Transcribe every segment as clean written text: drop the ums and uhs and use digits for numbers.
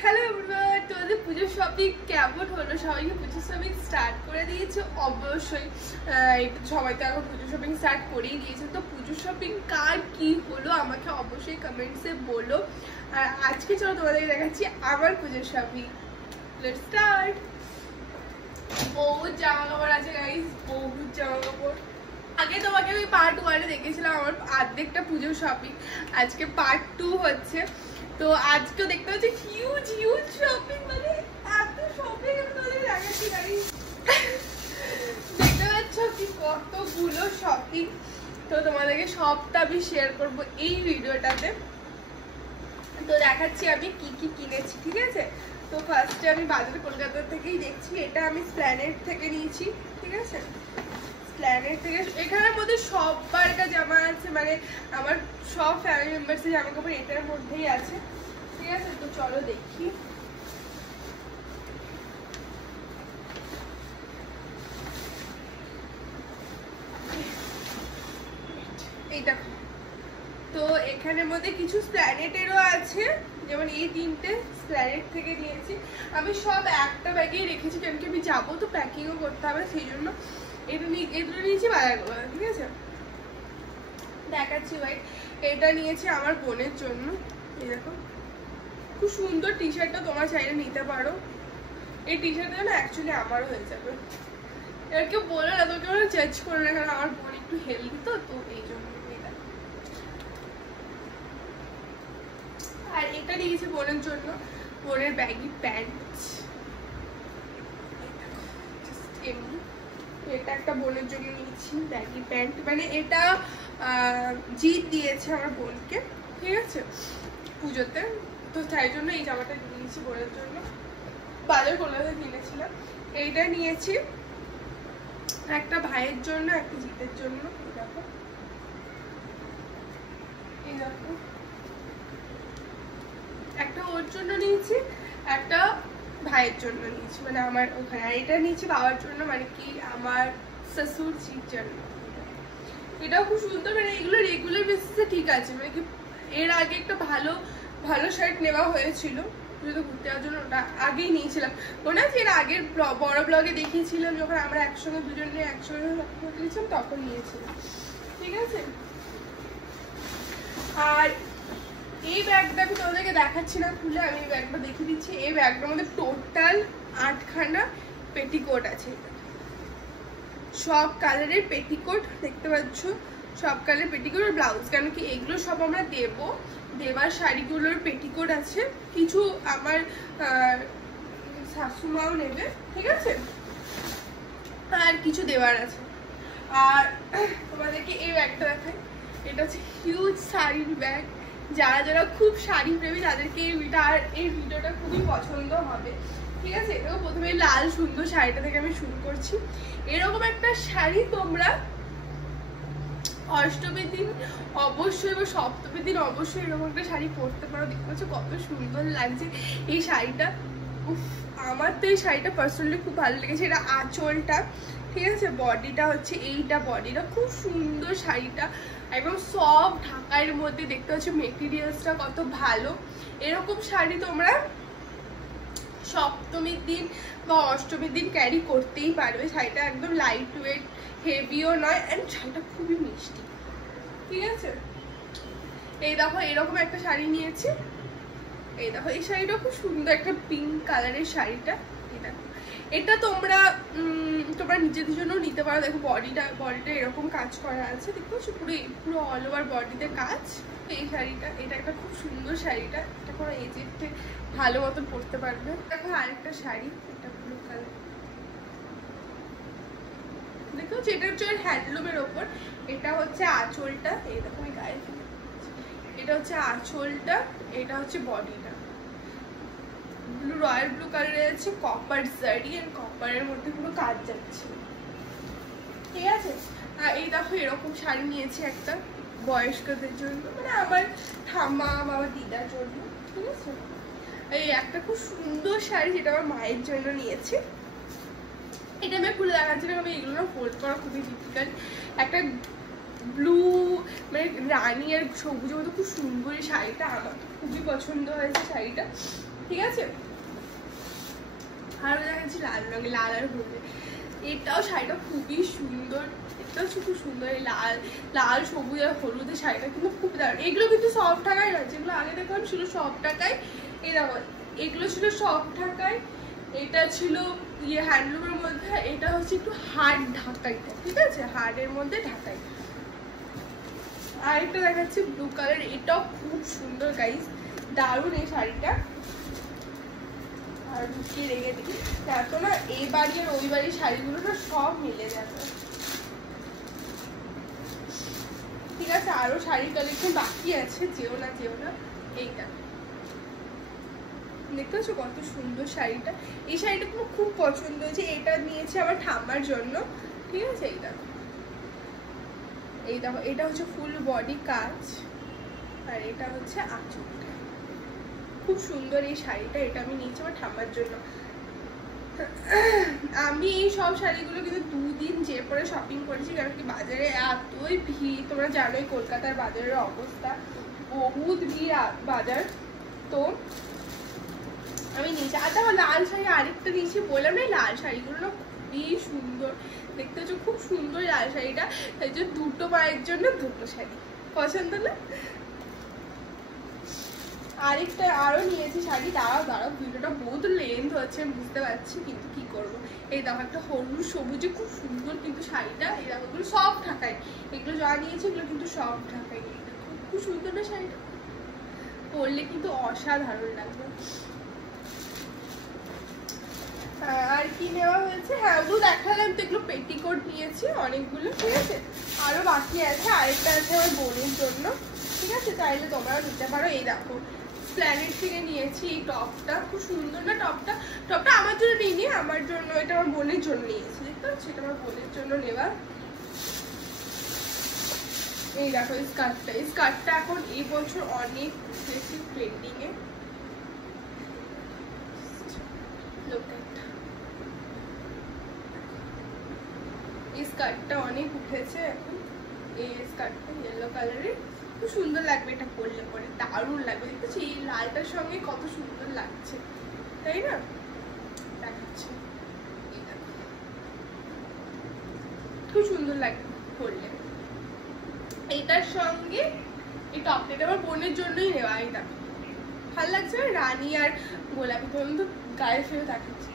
Hello everyone, তোমাদের পুজোর shopping কেমন হলো? সবাইকে পুজোর শপিং স্টার্ট করে দিয়েছো? অবশ্যই সবাই তো এখন পুজোর শপিং স্টার্ট করেই দিয়েছে। তো পুজোর শপিং কার কি হলো আমাকে অবশ্যই কমেন্টসে বলো। আর আজকে চলো তোমাদের দেখাচ্ছি আমার পুজোর শপিং। Let's start. বহুত জামা কাপড় আছে গাইস, বহুত জামা কাপড়। আগে তোমাকে আমি পার্ট 1-এ দেখেছিলাম আমার অর্ধেকটা পুজোর শপিং, আজকে পার্ট 2 হচ্ছে। তো আজকেও দেখতে পাচ্ছি হিউজ হিউজ শপিং, মানে এত শপিং আমি তোমাদের দেখাচ্ছি গাইস। দেখতে পাচ্ছ কি কতগুলো শপিং। তো তোমাদেরকে সবটা আমি শেয়ার করবো এই ভিডিওটাতে। তো দেখাচ্ছি আমি কি কি কিনেছি, ঠিক আছে? তো ফার্স্টে আমি বাজার কলকাতা থেকেই দেখছি। এটা আমি স্প্ল্যানেড থেকে নিয়েছি, ঠিক আছে? স্প্ল্যানেড থেকে এখানের মধ্যে সবার জামা আছে, মানে আমার সব ফ্যামিলি মেম্বার্সের জামা কাপড় এটার মধ্যেই আছে, ঠিক আছে? তো চলো দেখি। এই দেখো, তো এখানের মধ্যে কিছু স্প্ল্যানেডেরও আছে, যেমন এই তিনটে স্প্ল্যানেড থেকে নিয়েছি। আমি সব একটা ব্যাগেই রেখেছি, কারণ কি আমি যাবো তো প্যাকিংও করতে হবে, সেই জন্য এগুলো নিয়েছি বাজার করা, ঠিক আছে? দেখাচ্ছি ভাই, এটা নিয়েছি আমার বোনের জন্য। এই দেখো, খুব সুন্দর টি শার্টটা, তোমার চাইলে নিতে পারো। এই টি শার্টটা না অ্যাকচুয়ালি আমারও হয়ে যাবে। এবার কেউ বলে না, তোকে ওরা জাজ করে না, কারণ আমার বোন একটু হেলদি তো এই জন্য। আর এটা নিয়েছি বোনের জন্য, বোনের ব্যাগি প্যান্ট। এটা একটা বোনের জন্য নিয়েছি ব্যাগি প্যান্ট, মানে এটা জিৎ দিয়েছে আমার বোনকে, ঠিক আছে, পুজোতে। তো তাই জন্য এই জামাটা নিয়েছি বোনের জন্য, বাজার কলকাতা কিনেছিলাম। এইটা নিয়েছি একটা ভাইয়ের জন্য, একটা জিতের জন্য। দেখো, এই দেখো, একটা ওর জন্য নিয়েছি, একটা ভাইয়ের জন্য নিয়েছি, মানে আমার ওখানে। আর এটা নিয়েছি বাবার জন্য, মানে কি আমার শ্বশুর জির জন্য। এটাও খুব সুন্দর, মানে এগুলো রেগুলার বেসিসে ঠিক আছে, মানে কি এর আগে একটা ভালো ভালো শার্ট নেওয়া হয়েছিল পুজোতে ঘুরতে যাওয়ার জন্য, ওটা আগেই নিয়েছিলাম। মনে আছে এর আগের বড় ব্লগে দেখিয়েছিলাম, যখন আমরা একসঙ্গে দুজনে একসঙ্গে ঘুরতে গেছিলাম তখন নিয়েছিলাম, ঠিক আছে? আর এই ব্যাগটা আমি তোমাদেরকে দেখাচ্ছি না খুলে, আমি এই ব্যাগটা দেখিয়ে দিচ্ছি। এই ব্যাগটার মধ্যে টোটাল 8খানা পেটিকোট আছে, সব কালারের পেটিকোট, দেখতে পাচ্ছ? সব কালারের পেটিকোট আর ব্লাউজ, কারণ কি এগুলো সব আমরা দেবার শাড়িগুলোর পেটিকোট আছে, কিছু আমার শাশুমাও নেবে, ঠিক আছে, আর কিছু দেওয়ার আছে। আর তোমাদেরকে এই ব্যাগটা দেখাই, এটা হচ্ছে হিউজ শাড়ির ব্যাগ। যারা যারা খুব শাড়ি প্রেমী তাদেরকে এই ভিডিওটা খুবই পছন্দ হবে, ঠিক আছে? এটাও প্রথমে লাল সুন্দর শাড়িটা থেকে আমি শুরু করছি। এরকম একটা শাড়ি তোমরা অষ্টমীর দিন অবশ্যই বা সপ্তমীর দিন অবশ্যই এরকম একটা শাড়ি পরতে পারো। দেখতে পাচ্ছ কত সুন্দর লাগছে এই শাড়িটা। উফ, আমার তো এই শাড়িটা পার্সোনালি খুব ভালো লেগেছে। এটা আঁচলটা, ঠিক আছে, বডিটা হচ্ছে এইটা, বডিটা খুব সুন্দর শাড়িটা, এবং সব ঢাকার মধ্যে। দেখতে পাচ্ছ মেটেরিয়ালসটা কত ভালো। এরকম শাড়ি তোমরা সপ্তমীর দিন বা অষ্টমীর দিন ক্যারি করতেই পারবে। শাড়িটা একদম লাইট ওয়েট, হেভিও নয়, অ্যান্ড শাড়িটা খুবই মিষ্টি, ঠিক আছে? এই দেখো, এরকম একটা শাড়ি নিয়েছি। এই দেখো, এই শাড়িটা খুব সুন্দর, একটা পিঙ্ক কালারের শাড়িটা। এই দেখো, এটা তোমরা নিজেদের জন্য নিতে পারো। দেখো বডিটা এরকম কাজ করা আছে, দেখতে পাচ্ছ? পুরো অল ওভার বডিতে কাজ। এই শাড়িটা, এটা একটা খুব সুন্দর শাড়িটা, এটা কোনো এজেন্টে ভালো মতন পরতে পারবে। দেখো আরেকটা শাড়ি, এটা ব্লু কালার, দেখতে পাচ্ছ? এটা হচ্ছে হ্যান্ডলুমের ওপর। এটা হচ্ছে আঁচলটা, এই দেখো আমি গায়ে, এটা হচ্ছে আঁচলটা, এটা হচ্ছে বডিটা। রয়্যাল ব্লু কালারের আছে, কপার জারি, আর কপারের মধ্যে পুরো কাজ যাচ্ছে, ঠিক আছে? আর এই দেখো, এরকম শাড়ি নিয়েছি একটা বয়স্কদের জন্য, মানে আমার ঠাম্মা আমার দিদার জন্য, ঠিক আছে? এই একটা খুব সুন্দর শাড়ি, যেটা আমার মায়ের জন্য নিয়েছি। এটা আমি খুলে দেখাচ্ছি না, আমি এগুলো ফোল্ড করা খুবই ডিফিকাল্ট। একটা ব্লু, মানে রানী আর সবুজের মতো খুব সুন্দর এই শাড়িটা, আমার তো খুবই পছন্দ হয়েছে শাড়িটা। ঠিক আছে। আর দেখাচ্ছি লাল রঙের, লাল আর হলুদ। এটাও শাড়িটা খুবই সুন্দর, এটাও খুব সুন্দর। এই লাল লাল সবুজ আর হলুদের শাড়িটা কিন্তু খুব দারুণ। এগুলো কিন্তু সব টাকায় না, যেগুলো আগে দেখলাম ছিল সব টাকায়। এই দেখো এগুলো ছিল সব টাকায়, এটা ছিল ইয়ে হ্যান্ডলুমের মধ্যে, এটা হচ্ছে একটু হার্ড ঢাকাইটা, ঠিক আছে, হার্ডের মধ্যে ঢাকাই। আর একটা দেখাচ্ছি ব্লু কালার, এটাও খুব সুন্দর গাইস, দারুণ এই শাড়িটা। আর ঢুকিয়ে রেখে দিই, এত না এই বাড়ি আর ওই বাড়ির শাড়িগুলো না সব মিলে যাবে। ঠিক আছে, আরো শাড়ি কালেকশন বাকি আছে, যেও না যেও না। এইটা দেখতে পাচ্ছ কত সুন্দর শাড়িটা, এই শাড়িটা আমার খুব পছন্দ হয়েছে। এটা নিয়েছি আমার ঠাম্মার জন্য, ঠিক আছে। এইটা এই দেখো, এটা হচ্ছে ফুল বডি কাজ, আর এটা হচ্ছে আঁচলটা। খুব সুন্দর এই শাড়িটা, এটা আমি নিয়েছি আমার ঠাম্মার জন্য। আমি এই সব শাড়িগুলো কিন্তু 2 দিন যে পরে শপিং করেছি, কারণ কি বাজারে এতই ভিড়, তোমরা জানোই কলকাতার বাজারের অবস্থা, বহুত ভিড় বাজার। তো আমি নিয়েছি। আর দেখো লাল শাড়ি আরেকটা নিয়েছি, বললাম না লাল শাড়িগুলো না খুবই সুন্দর দেখতে হচ্ছে, খুব সুন্দর লাল শাড়িটা। তাই জন্য দুটো মায়ের জন্য দুটো শাড়ি পছন্দ না। আরেকটা আরো নিয়েছি শাড়ি, দাঁড়াও দাঁড়াও, ভিডিওটা বহুত লেন্থ হচ্ছে বুঝতে পারছি, কিন্তু কি করবো। এই দেখো একটা হলুদ সবুজে খুব সুন্দর কিন্তু শাড়িটা, এই দেখো এগুলো সব ঢাকায়, এগুলো যা নিয়েছি এগুলো কিন্তু সব ঢাকায়। খুব সুন্দর না শাড়িটা, পরলে কিন্তু অসাধারণ লাগবে। আর কি নেওয়া হয়েছে, হ্যাঁ ওগুলো দেখালাম তো, এগুলো পেটিকোট নিয়েছি অনেকগুলো, ঠিক আছে। আরো বাকি আছে, আরেকটা আছে আমার বোনের জন্য, ঠিক আছে, চাইলে তোমরাও নিতে পারো। এই দেখো প্ল্যানেট থেকে নিয়েছি এই টপটা, খুব সুন্দর না টপটা। টপটা আমার জন্য নিইনি, আমার জন্য, এটা আমার বোনের জন্য নিয়েছি, দেখতে পাচ্ছি, এটা আমার বোনের জন্য নেওয়া। এই দেখো এই স্কার্টটা, এই স্কার্টটা এখন এই বছর অনেক বেশি ট্রেন্ডিং এ। এই স্কার্টটা অনেক উঠেছে এখন, এই স্কার্টটা ইয়েলো কালারের, খুব সুন্দর লাগবে এটা পরলে পরে, দারুণ লাগবে। দেখতেছি এই লালটার সঙ্গে কত সুন্দর লাগছে, তাই না, দেখাচ্ছে খুব সুন্দর লাগবে পরলে। এইটার সঙ্গে এই টপটা, এটা আমার বোনের জন্যই নেওয়া। এটা ভালো লাগছে, রানী আর গোলাপি, ধরুন তো গায়ে ফেলে দেখাচ্ছে।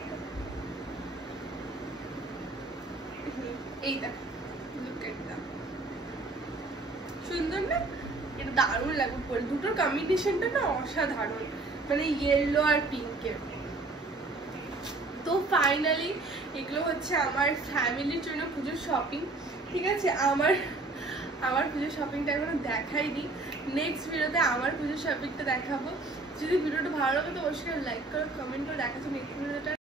এই দেখো সুন্দর না, এটা দারুণ লাগবে পরে, দুটোর কম্বিনেশনটা না অসাধারণ, মানে ইয়েলো আর পিঙ্কের। তো ফাইনালি এগুলো হচ্ছে আমার ফ্যামিলির জন্য পুজোর শপিং, ঠিক আছে। আমার পুজোর শপিংটা এখনো দেখাইনি, নেক্সট ভিডিওতে আমার পুজোর শপিংটা দেখাবো। যদি ভিডিওটা ভালো লাগে তো অবশ্যই লাইক করো, কমেন্ট করে দেখাচ্ছি নেক্সট ভিডিওটা।